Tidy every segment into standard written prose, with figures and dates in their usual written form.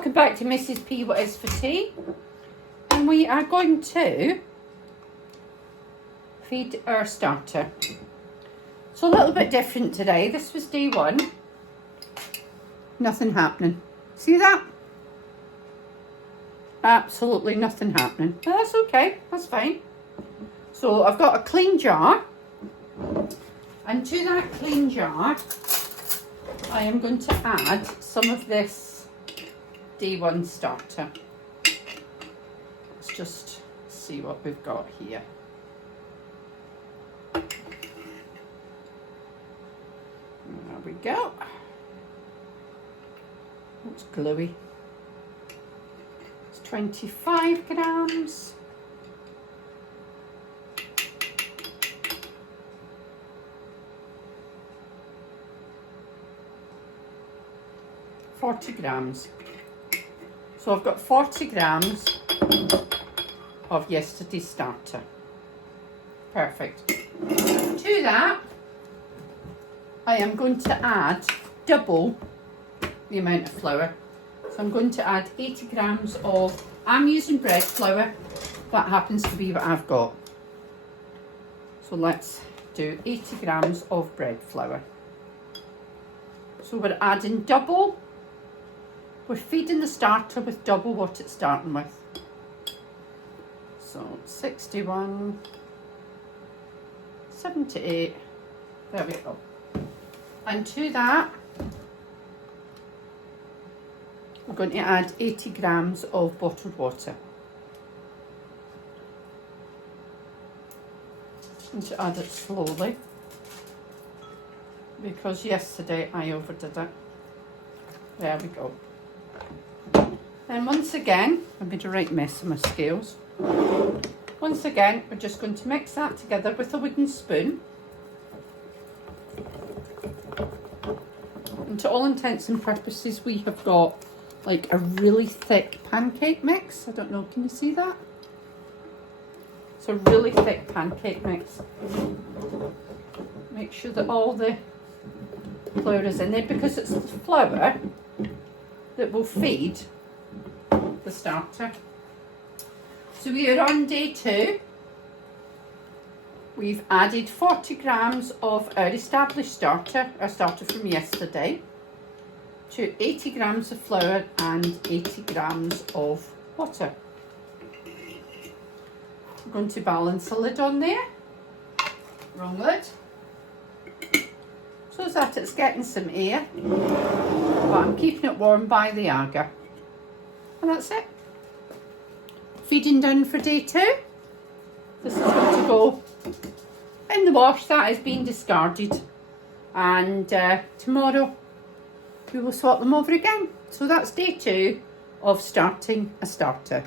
Welcome back to Mrs. P What Is For Tea, and we are going to feed our starter. So a little bit different today. This was day one. Nothing happening. See that? Absolutely nothing happening. But that's okay, that's fine. So I've got a clean jar, and to that clean jar I am going to add some of this day one starter. Let's just see what we've got here. There we go. It's gluey. It's 25 grams. £40. So I've got 40 grams of yesterday's starter. Perfect. To that, I am going to add double the amount of flour. So I'm going to add 80 grams of, I'm using bread flour, that happens to be what I've got. So let's do 80 grams of bread flour. So we're adding double. We're feeding the starter with double what it's starting with. So 61, 78, there we go. And to that, we're going to add 80 grams of bottled water. I'm going to add it slowly, because yesterday I overdid it. There we go. Then once again, I made a right mess of my scales. Once again, we're just going to mix that together with a wooden spoon. And to all intents and purposes, we have got like a really thick pancake mix. I don't know, can you see that? It's a really thick pancake mix. Make sure that all the flour is in there, because it's the flour that will feed the starter. So we are on day two. We've added 40 grams of our established starter, our starter from yesterday, to 80 grams of flour and 80 grams of water. I'm going to balance a lid on there. Wrong lid. So that it's getting some air, but I'm keeping it warm by the agar. And that's it. Feeding done for day two. This is going to go in the wash. That is being discarded, and tomorrow we will swap them over again. So that's day two of starting a starter.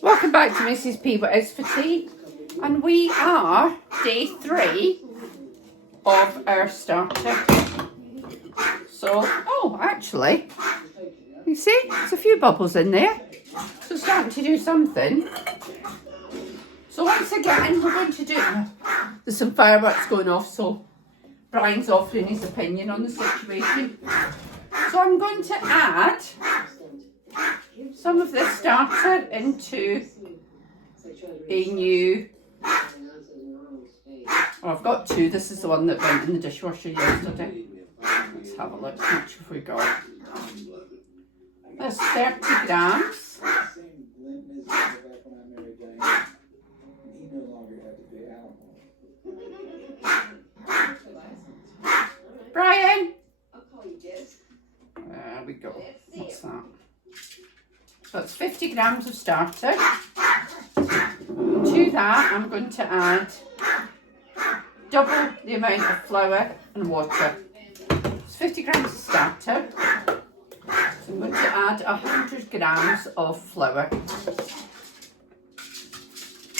Welcome back to Mrs. P What Is For Tea, and we are day three of our starter. So, oh, actually, you see, there's a few bubbles in there. So starting to do something. So once again, we're going to do, there's some fireworks going off, so Brian's offering his opinion on the situation. So I'm going to add some of this starter into a new, oh, I've got two. This is the one that went in the dishwasher yesterday. Let's have a look, how much have we got? That's 30 grams. Brian! There we go. What's that? So it's 50 grams of starter. To that, I'm going to add double the amount of flour and water. It's 50 grams of starter. So I'm going to add 100 grams of flour.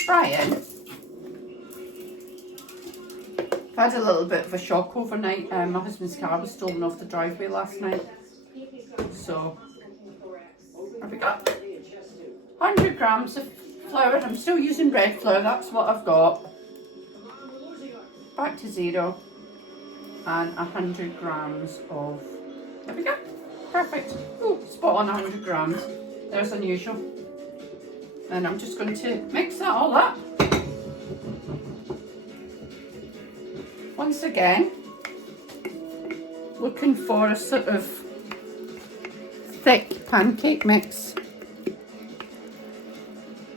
Brian, I've had a little bit of a shock overnight. My husband's car was stolen off the driveway last night. So, there we go. 100 grams of flour. I'm still using bread flour, that's what I've got. Back to zero. And 100 grams of, there we go. perfect. Oh, spot on 100 grams. There's unusual. And I'm just going to mix that all up. Once again, looking for a sort of thick pancake mix.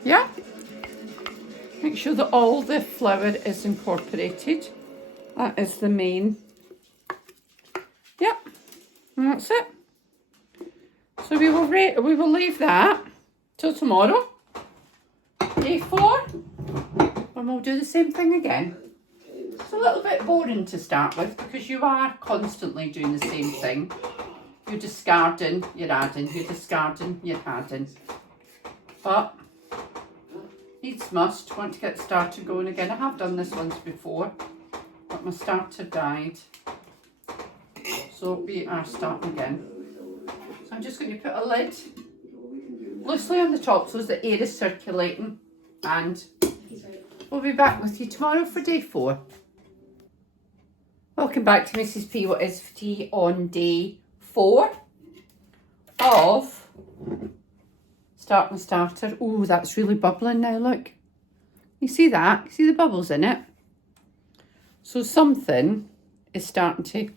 Yeah. Make sure that all the flour is incorporated. That is the main. Yep. And that's it. So we will leave that till tomorrow, day 4, and we'll do the same thing again. It's a little bit boring to start with because you are constantly doing the same thing. You're discarding, you're adding, you're discarding, you're adding. But needs must, want to get started going again. I have done this once before, but my starter died. So we are starting again. So I'm just going to put a lid loosely on the top so the air is circulating, and we'll be back with you tomorrow for day 4. Welcome back to Mrs. P What Is For Tea on day 4 of starting the starter. Oh, that's really bubbling now, look. You see that? You see the bubbles in it? So something is starting to,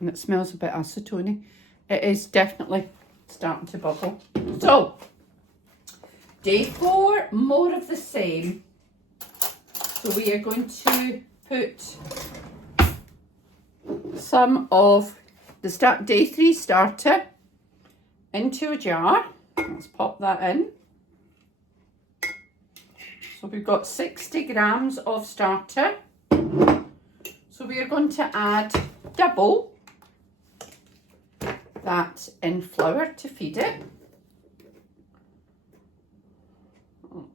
and it smells a bit acetone. It is definitely starting to bubble. So, day 4, more of the same. So we are going to put some of the day 3 starter into a jar. Let's pop that in. So we've got 60 grams of starter. So we are going to add double that in flour to feed it. So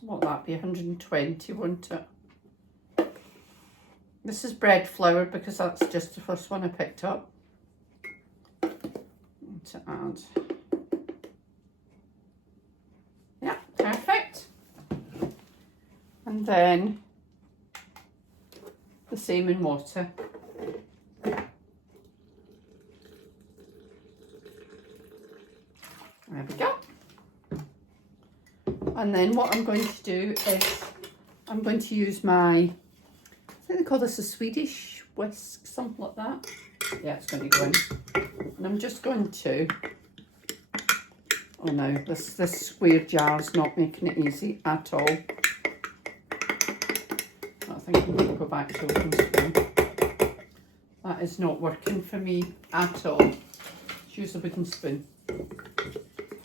what will that be? 120, won't it? This is bread flour because that's just the first one I picked up. To add. Yeah, perfect. And then the same in water. There we go. And then what I'm going to do is I'm going to use my, I think they call this a Swedish whisk, something like that. Yeah, it's going to go in. And I'm just going to, oh no, this square jar's not making it easy at all. I think I'm going to go back to open spoon. That is not working for me at all. Let's use a wooden spoon.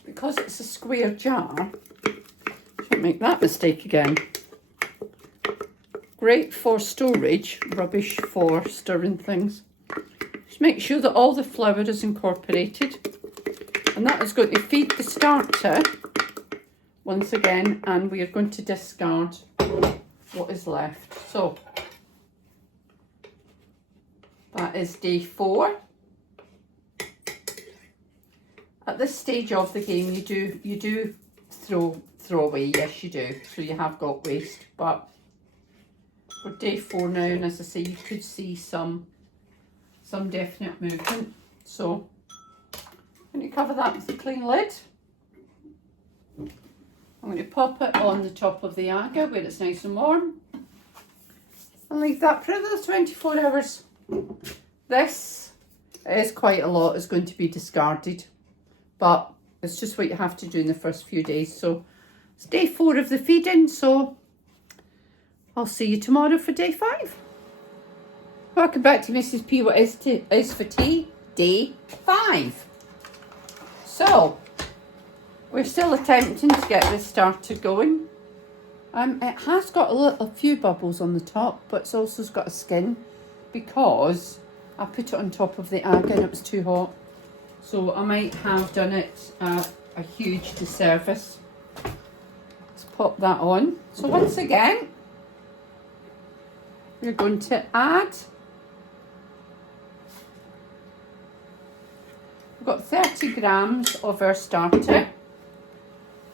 Because it's a square jar, shouldn't make that mistake again. Great for storage, rubbish for stirring things. Just make sure that all the flour is incorporated, and that is going to feed the starter once again, and we are going to discard what is left. So that is day 4. At this stage of the game, you do throw away. Yes, you do. So you have got waste, but for day 4 now, and as I say, you could see some definite movement. So I'm going to cover that with a clean lid. I'm going to pop it on the top of the aga where it's nice and warm, and leave that for another 24 hours. This is quite a lot. It's going to be discarded, but it's just what you have to do in the first few days. So it's day 4 of the feeding, so I'll see you tomorrow for day 5. Welcome back to Mrs. P What Is For Tea, day 5. So we're still attempting to get this started going. It has got a few bubbles on the top, but it's also got a skin because I put it on top of the aga and it was too hot. So I might have done it a huge disservice. Let's pop that on. So once again, we're going to add, we've got 30 grams of our starter.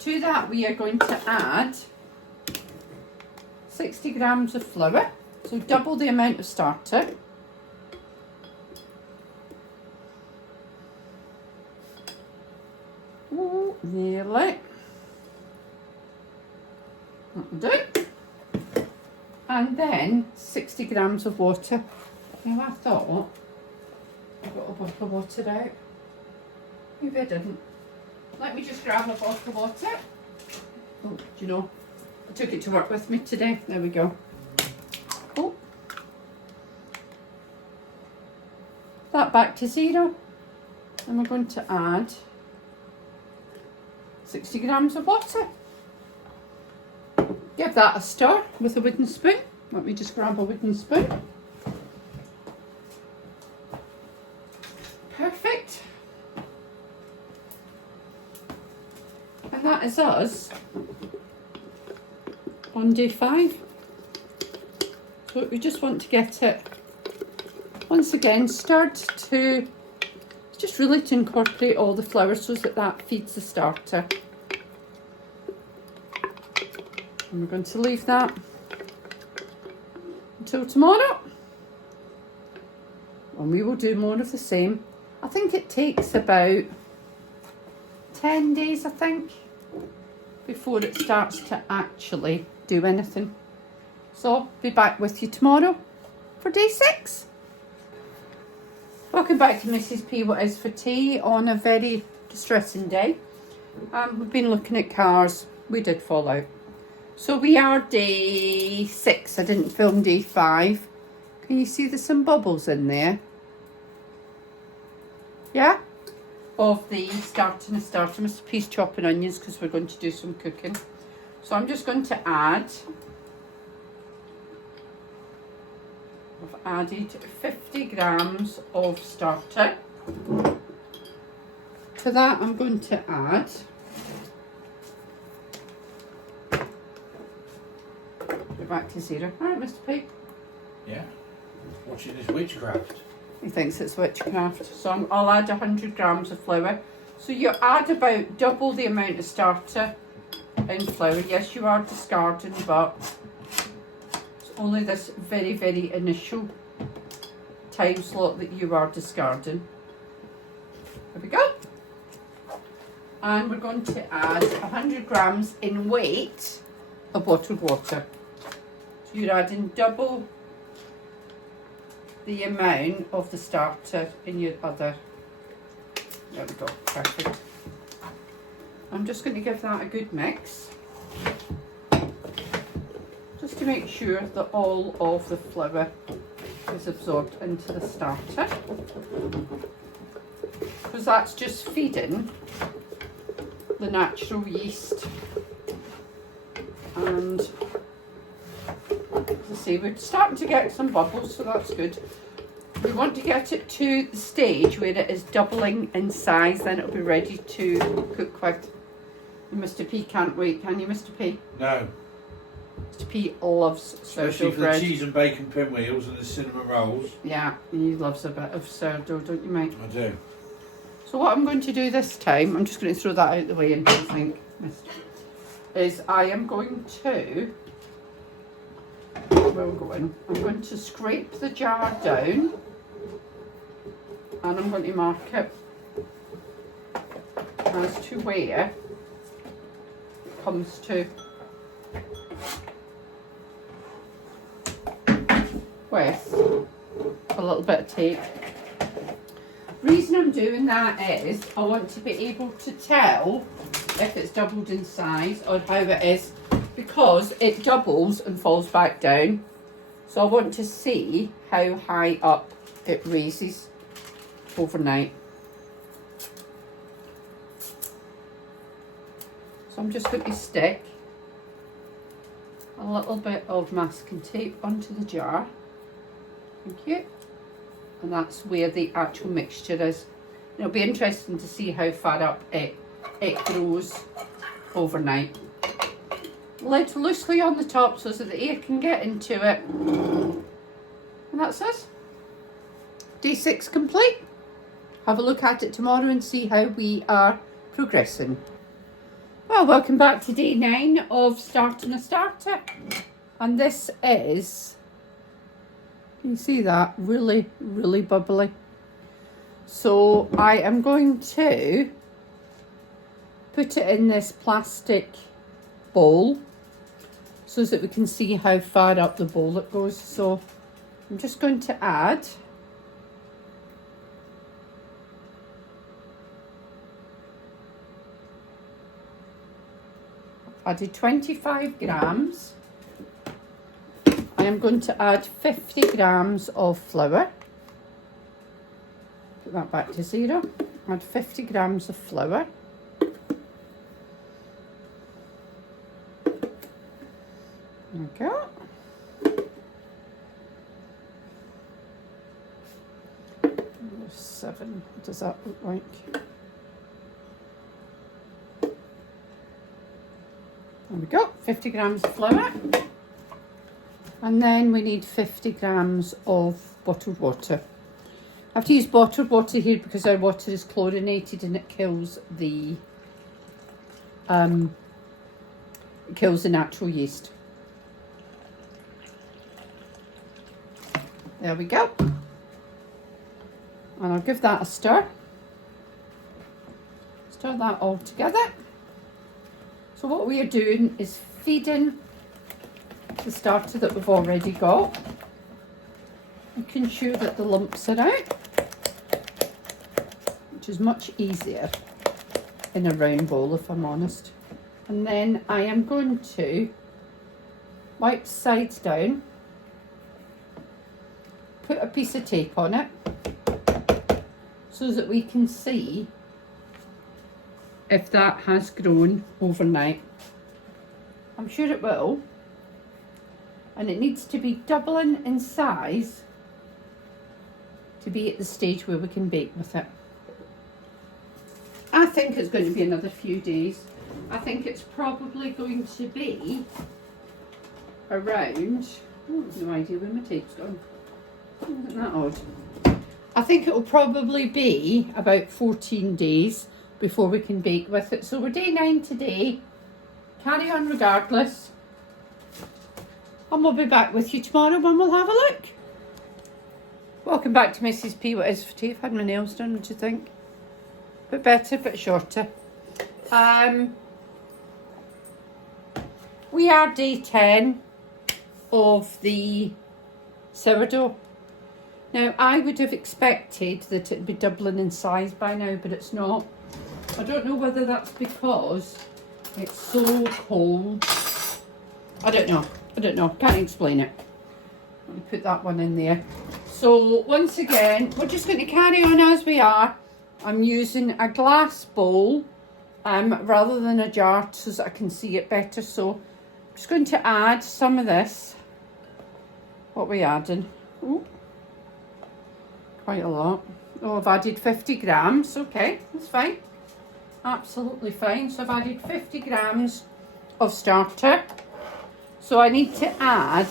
To that we are going to add 60 grams of flour, so double the amount of starter. Oh, nearly. That'll do. And then 60 grams of water. Now I thought I got a bottle of water out. Maybe I didn't. Let me just grab a bottle of water. Oh, do you know, I took it to work with me today. There we go. Oh. That back to 0. And we're going to add 60 grams of water. Give that a stir with a wooden spoon. Let me just grab a wooden spoon. Perfect. And that is us on day 5. So we just want to get it once again stirred to just really to incorporate all the flour so that feeds the starter. And we're going to leave that until tomorrow. And we will do more of the same. I think it takes about 10 days, I think, before it starts to actually do anything. So, be back with you tomorrow for day 6. Welcome back to Mrs. P What Is for Tea on a very distressing day. We've been looking at cars. We did fall out. So we are day 6. I didn't film day 5. Can you see there's some bubbles in there? Yeah? Of the starter. Mr. P's chopping onions because we're going to do some cooking. So I'm just going to add, I've added 50 grams of starter. To that I'm going to add back to 0. Alright, Mr. P. Yeah. Watching this witchcraft. He thinks it's witchcraft. So I'll add 100 grams of flour. So you add about double the amount of starter in flour. Yes, you are discarding, but it's only this very, very initial time slot that you are discarding. There we go. And we're going to add 100 grams in weight of bottled water. So you're adding double the amount of the starter in your other. There we go, perfect. I'm just going to give that a good mix, just to make sure that all of the flour is absorbed into the starter, because that's just feeding the natural yeast. And as I say, we're starting to get some bubbles, so that's good. We want to get it to the stage where it is doubling in size, then it'll be ready to cook with. Mr. P can't wait, can you, Mr. P? No. Mr. P loves Especially sourdough for bread. the cheese and bacon pinwheels and the cinnamon rolls. Yeah, he loves a bit of sourdough, don't you, mate? I do. So what I'm going to do this time, I'm just going to throw that out the way and think, Mr. is I am going to, where we're going, I'm going to scrape the jar down and I'm going to mark it as to where it comes to. With a little bit of tape. Reason I'm doing that is I want to be able to tell if it's doubled in size or how it is, because it doubles and falls back down. So I want to see how high up it raises overnight. So I'm just going to stick a little bit of masking tape onto the jar. Thank you. And that's where the actual mixture is. It'll be interesting to see how far up it grows overnight. Lid loosely on the top so that the air can get into it. And that's us. Day 6 complete. Have a look at it tomorrow and see how we are progressing. Well, welcome back to day 9 of starting a starter. And this is, can you see that? Really, really bubbly. So I am going to put it in this plastic bowl so that we can see how far up the bowl it goes. So I'm just going to add added 25 grams. I am going to add 50 grams of flour. Put that back to 0. Add 50 grams of flour. There we go. Number 7. What does that look like? There we go, 50 grams of flour. And then we need 50 grams of bottled water. I have to use bottled water here because our water is chlorinated and it kills the natural yeast. There we go. And I'll give that a stir. Stir that all together. So what we are doing is feeding the starter that we've already got, making sure that the lumps are out, which is much easier in a round bowl if I'm honest. And then I am going to wipe the sides down, put a piece of tape on it so that we can see if that has grown overnight. I'm sure it will. And it needs to be doubling in size to be at the stage where we can bake with it. I think it's going to be another few days. I think it's probably going to be around, no idea where my tape's gone. Isn't that odd? I think it will probably be about 14 days before we can bake with it. So we're day 9 today. Carry on regardless. And we'll be back with you tomorrow when we'll have a look. Welcome back to Mrs. P. What is for tea? I've had my nails done, what do you think? Bit better, bit shorter. We are day 10 of the sourdough. Now, I would have expected that it'd be doubling in size by now, but it's not. I don't know whether that's because it's so cold. I don't know. Can't explain it. Let me put that one in there. So, once again, we're just going to carry on as we are. I'm using a glass bowl rather than a jar so that I can see it better. So, I'm just going to add some of this. What are we adding? Ooh. Quite a lot. Oh, I've added 50 grams. Okay, that's fine. Absolutely fine. So I've added 50 grams of starter. So I need to add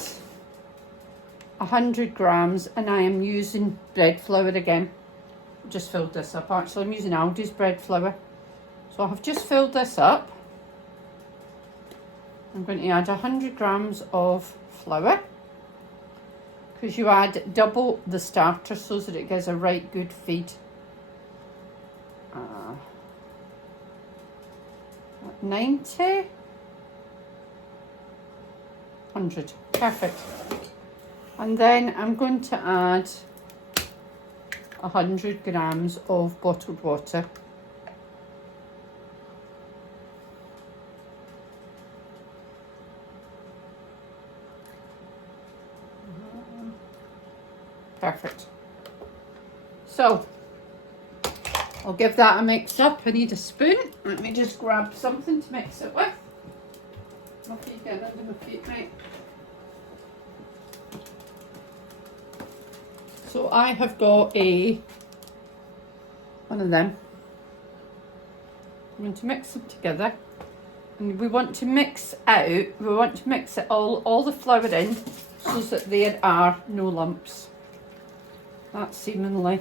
100 grams and I am using bread flour again. I've just filled this up. Actually, I'm using Aldi's bread flour. So I've just filled this up. I'm going to add 100 grams of flour. Because you add double the starter so that it gives a right good feed. 90, 100, perfect. And then I'm going to add 100 grams of bottled water. Perfect. So, I'll give that a mix up. I need a spoon. Let me just grab something to mix it with. My feet getting under my feet, mate. So I have got one of them. I'm going to mix them together. And we want to mix it all the flour in so that there are no lumps. That's seemingly.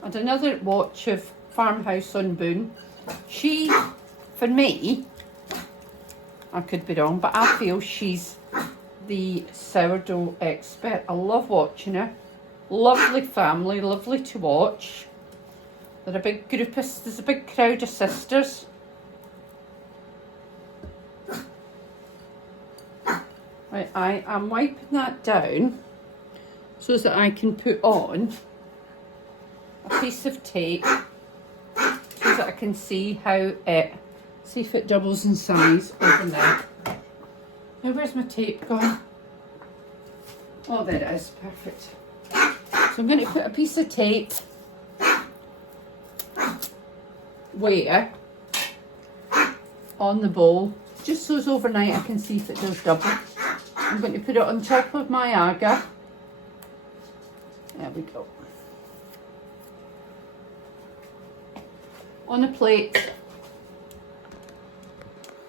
And another watch of Farmhouse on Boone. She, for me, I could be wrong, but I feel she's the sourdough expert. I love watching her. Lovely family, lovely to watch. They're a big group of, there's a big crowd of sisters. Right, I am wiping that down so that I can put on a piece of tape so that I can see how see if it doubles in size overnight. Now where's my tape gone? Oh, there it is, perfect. So I'm going to put a piece of tape where on the bowl, just so it's overnight I can see if it does double. I'm going to put it on top of my agar. There we go. On a plate.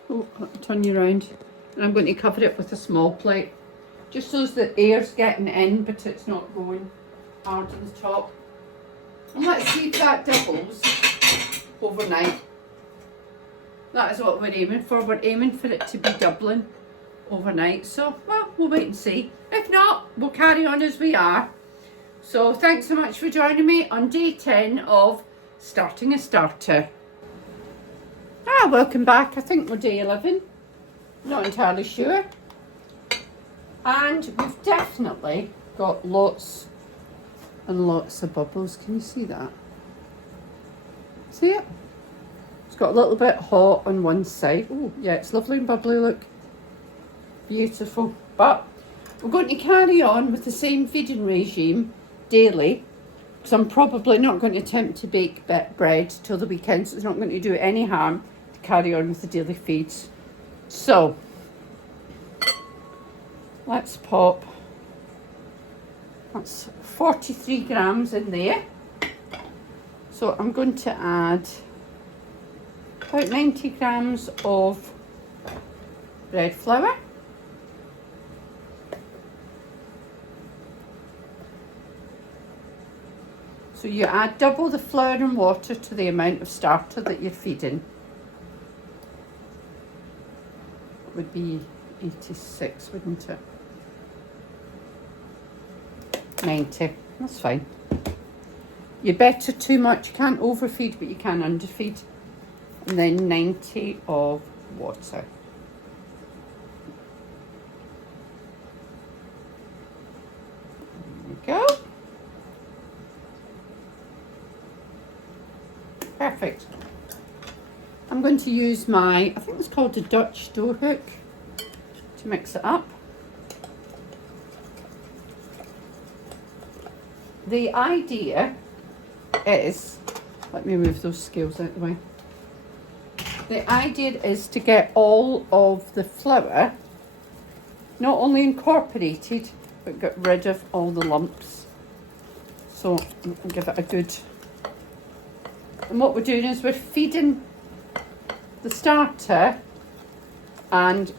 Oh, let me turn you around. And I'm going to cover it with a small plate. Just so the air's getting in, but it's not going hard on the top. And let's see if that doubles overnight. That is what we're aiming for. We're aiming for it to be doubling overnight. So, well, we'll wait and see. If not, we'll carry on as we are. So, thanks so much for joining me on day 10 of Starting a Starter. Welcome back. I think we're day 11. Not entirely sure. And we've definitely got lots and lots of bubbles. Can you see that? See it? It's got a little bit hot on one side. Oh, yeah, it's lovely and bubbly, look. Beautiful. But we're going to carry on with the same feeding regime daily, because I'm probably not going to attempt to bake bread till the weekend, so it's not going to do any harm to carry on with the daily feeds. So, let's pop, that's 43 grams in there. So I'm going to add about 90 grams of bread flour. So you add double the flour and water to the amount of starter that you're feeding. It would be 86, wouldn't it? 90, that's fine. You're better too much, you can't overfeed but you can underfeed. And then 90 of water. There we go. Perfect. I'm going to use my, I think it's called a Dutch door hook, to mix it up. The idea is, let me move those scales out of the way. The idea is to get all of the flour not only incorporated, but get rid of all the lumps. So I'll give it a good, and what we're doing is we're feeding the starter and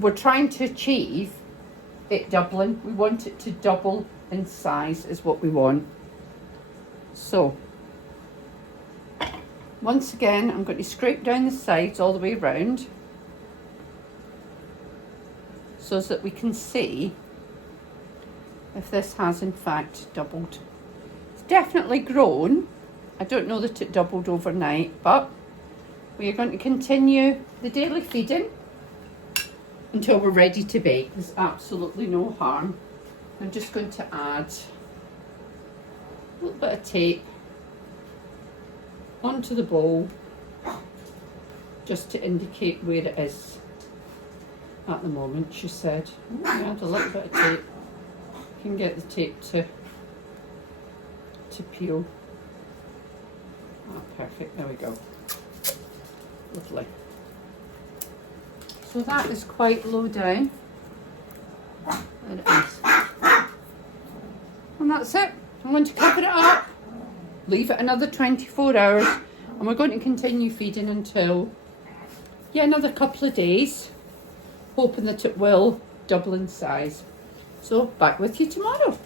we're trying to achieve it doubling. We want it to double in size is what we want. So once again, I'm going to scrape down the sides all the way around so that we can see if this has in fact doubled. It's definitely grown. I don't know that it doubled overnight, but we are going to continue the daily feeding until we're ready to bake. There's absolutely no harm. I'm just going to add a little bit of tape onto the bowl just to indicate where it is at the moment. She said, add a little bit of tape. You can get the tape to peel. Perfect, there we go. Lovely. So that is quite low down. There it is. And that's it. I'm going to cover it up, leave it another 24 hours, and we're going to continue feeding until, another couple of days, hoping that it will double in size. So back with you tomorrow.